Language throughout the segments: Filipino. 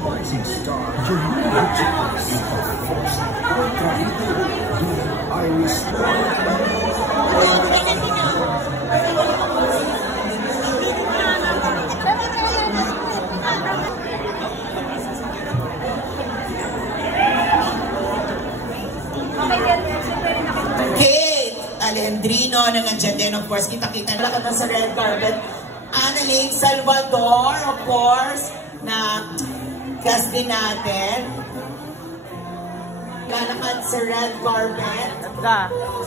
Rising star, your magic because force. Iris. Kate Alejandrino na nandiyan din, of course, kita-kita na lang sa red carpet. Annalyn Salvador, of course, na cast din natin. Lalakad sa red carpet.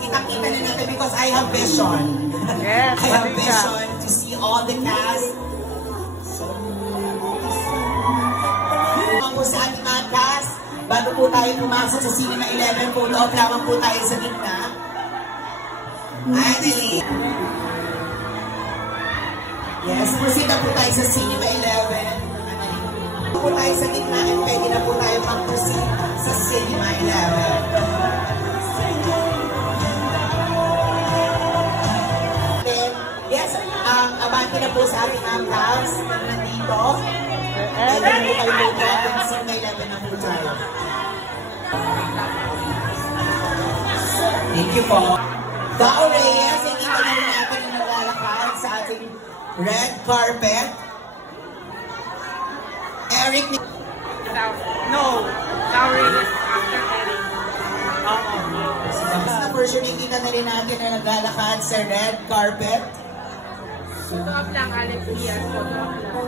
Kita-kita na natin because I have vision. Yes, I have vision to see all the cast. So, po sa ating mga cast, bago po tayo pumasok sa Cinema 11, photo op lamang po tayo sa gitna. Annalyn. Yes, proceed na po tayo sa Cinema 11. Po tayo sa gitna at pwede na po tayo mag-proceed sa Cinema 11. Then, yes, abante na po sa ating mga cast na nandito. Pwede na po kayo dito at Cinema 11 na po tayo. Thank you po. Gao Reyes, hindi ko na rin natin yung naglalakad sa ating red carpet. Eric. No, Gary is after Eric. Sa version, kita na rin natin na naglalakad sa red carpet. Photo up lang, Alex Diaz. Photo up lang.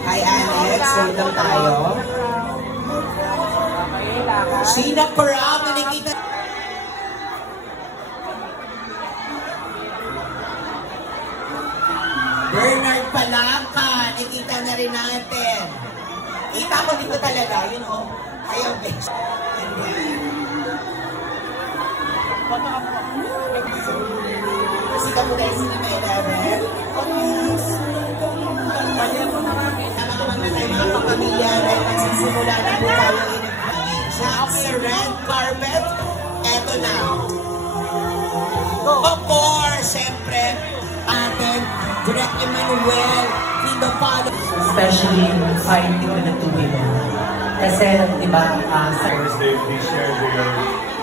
Hi Alex, welcome tayo. Sheena Parab, na nakita. Bernard Palangka, nakita na rin natin. Kita ko dito talaga, you know. Ayaw, bitch. And then, kasi ka muna yung Cinema 11. Mga kapamilya na nagsisimula na po tayo in-jack sa red carpet. Eto na. Of course, siyempre, atin, Direct Emmanuel, Tito Father. Especially fighting with the two women. Kasi, diba, they share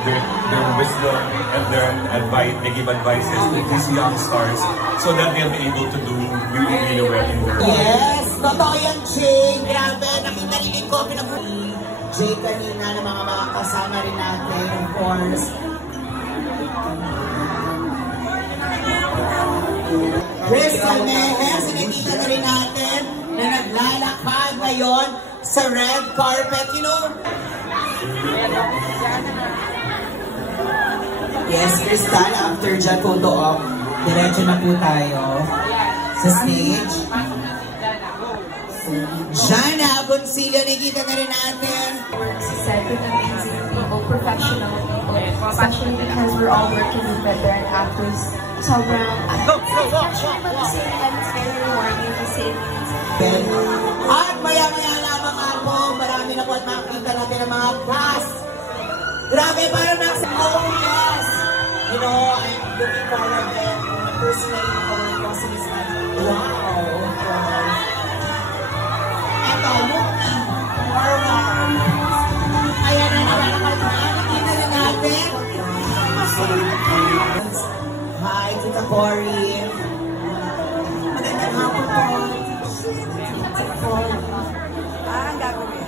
their wisdom and their advice, they give advices to these young stars so that they'll be able to do really, really well in their life. Yes, totoo yan, Jay. Grabe, nakitarinig ko, Jay kanina ng mga kasama rin natin, of course. Crystal Mehes, nakikita na rin natin na naglalakad ngayon sa red carpet, you know. Yes, Crystal, after dyan photo op, diretso na po tayo sa stage. Jana Bonsilio, nakikita na rin natin. She said with amazing people, professional people, especially because we're all working together and actors. Sobrang, actually mag-sing and it's very rewarding to sing. At maya-maya lamang nga po, marami na po at makikita natin ang mga cast. Grabe, parang nasa, oh yes! You know, I'm looking forward to personally our process at wow! Eto, looking forward. Ayan na, nalalakad na, nakita na natin. Hi, Tita Cory. Magandang hapon po. Tita Cory. Ang gagawin.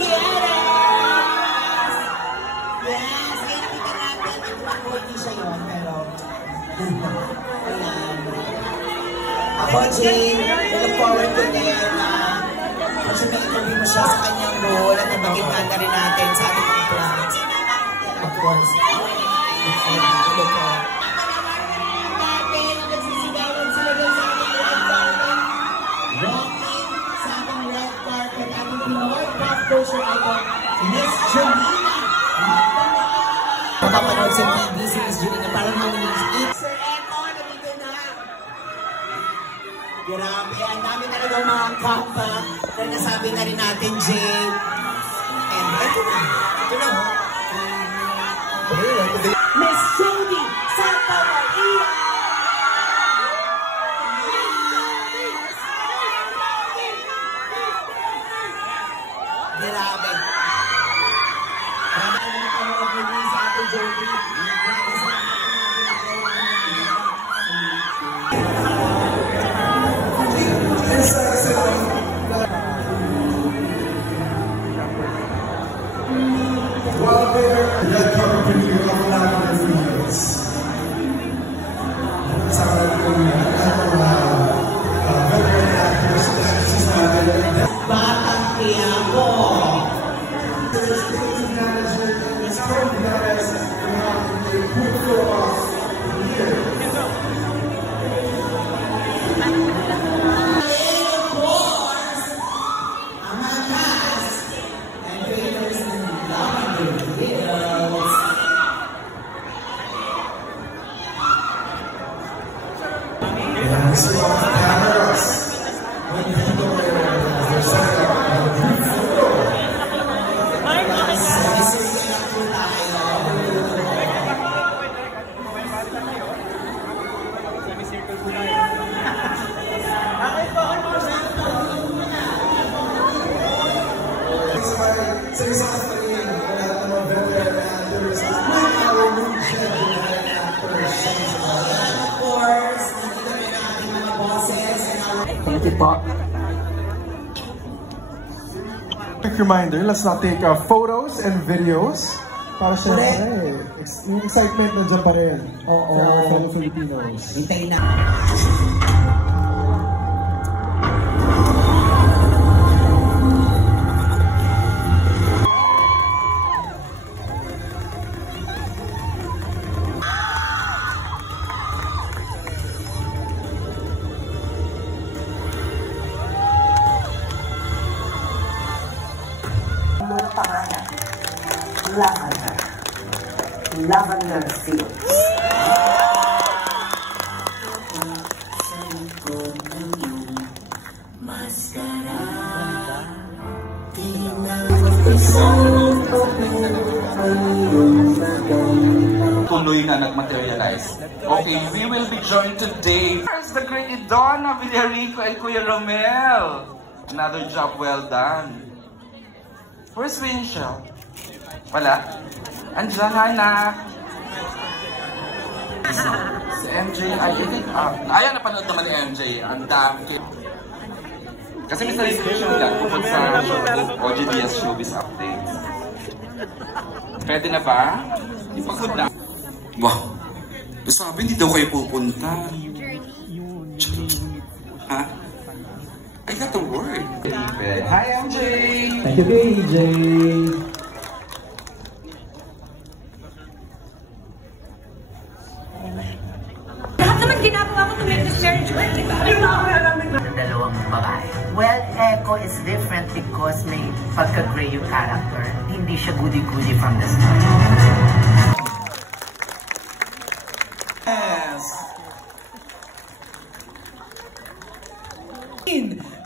Yes! Kaya nakita natin. Hindi siya yun, pero... Ako, Jane, I look forward to din na kasi na-interview mo siya sa kanyang role at nabagit na rin natin sa ating mga plans. Of course. Walking sa ating red carpet, ating Pinoy pop culture icon, Miss Jolina napanood sa TV si Miss Julina, parang mamiliit. Sir Eto, nandito na. Grabe, ang dami na rin ang mga kapa. Kaya nasabi na rin natin, Jay. And eto na. Ito na. Miss Jody Santa Maria! Grabe. Grabe ang panood niyo sa ating Jody. Well, there, red carpet premiere of Lavender Fields. Sa veteran actress, she's Batang Tiago. Quick reminder, let's not take photos and videos. Para syempre, yung excitement nandiyan pa rin. Oo, fellow Filipinos. Hintay na. Lavender Fields. Tuloy na nag-materialize. Okay, we will be joined today. There's the great Donna Villarico and Kuya Romel. Another job well done. Where's Winchell? Wala? Andiyan, anak. Si MJ, I think, ayan, napanood naman ni MJ. Ang dami. Kasi may sarili siya lang tungkol sa OGDS Showbiz Updates. Pwede na ba? Ipagod na. Wow. Sabi, hindi daw kayo pupunta. Ha? I got the word. Hi, MJ! Thank you, KJ! Ginagawa ko to make this marriage work, di ba? Dalawang babae. Well, Echo is different because may pagka-gray yung character. Hindi siya goody-goody from the start. Yes!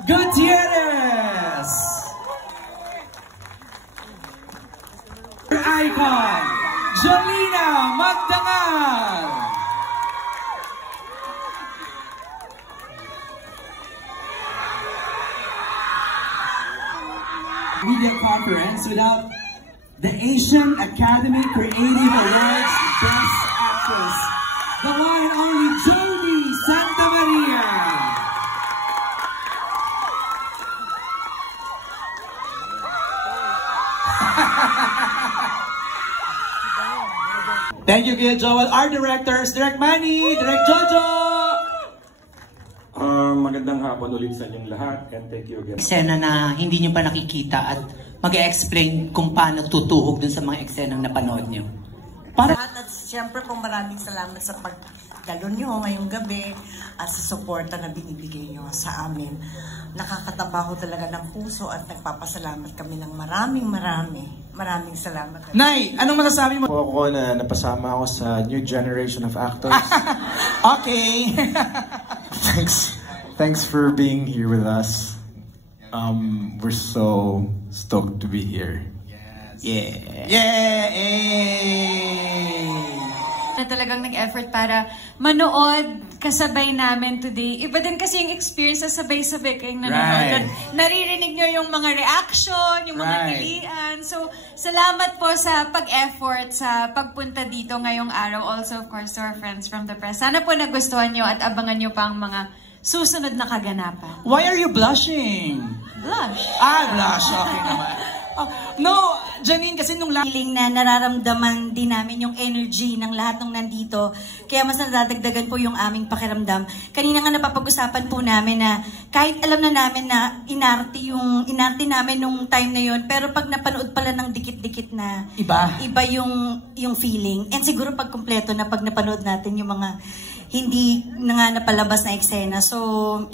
Gutierrez! Icon! Jolina Magdangal! Media conference without the Asian Academy Creative Awards Best Actress, the one and only Jody Santa Maria. Thank you, Kuya Joel. Our directors, Direct Manny, Direct Jojo. Magandang hapon ulit sa inyong lahat and thank you again. Eksena na hindi nyo pa nakikita at mag-explain kung paano tutuhog dun sa mga eksenang napanood nyo. At siyempre po maraming salamat sa pagdalo nyo ngayong gabi at sa suporta na binibigay nyo sa amin. Nakakataba ko talaga ng puso at nagpapasalamat kami ng maraming salamat. Nay, anong masasabi mo? Ako na napasama ako sa new generation of actors. Okay. Thanks for being here with us. We're so stoked to be here. Yeah. Na talagang nag-effort para manood kasabay namin today. Iba din kasi yung experience na sabay-sabay kayong nanonood. Naririnig nyo yung mga reaction, yung mga pilian. So, salamat po sa pag-effort, sa pagpunta dito ngayong araw. Also, of course, to our friends from the press. Sana po nagustuhan nyo at abangan nyo pa ang mga susunod na kaganapan. Why are you blushing? Blush. Blush. Okay naman. No, Janine, kasi nung feeling na nararamdaman din namin yung energy ng lahat ng nandito. Kaya mas nadadagdagan po yung aming pakiramdam. Kanina nga napapag-usapan po namin na kahit alam na namin na inarte namin nung time na yun, pero pag napanood pala ng dikit-dikit na iba yung feeling. And siguro pag kumpleto na pag napanood natin yung mga hindi na nga napalabas na eksena. So,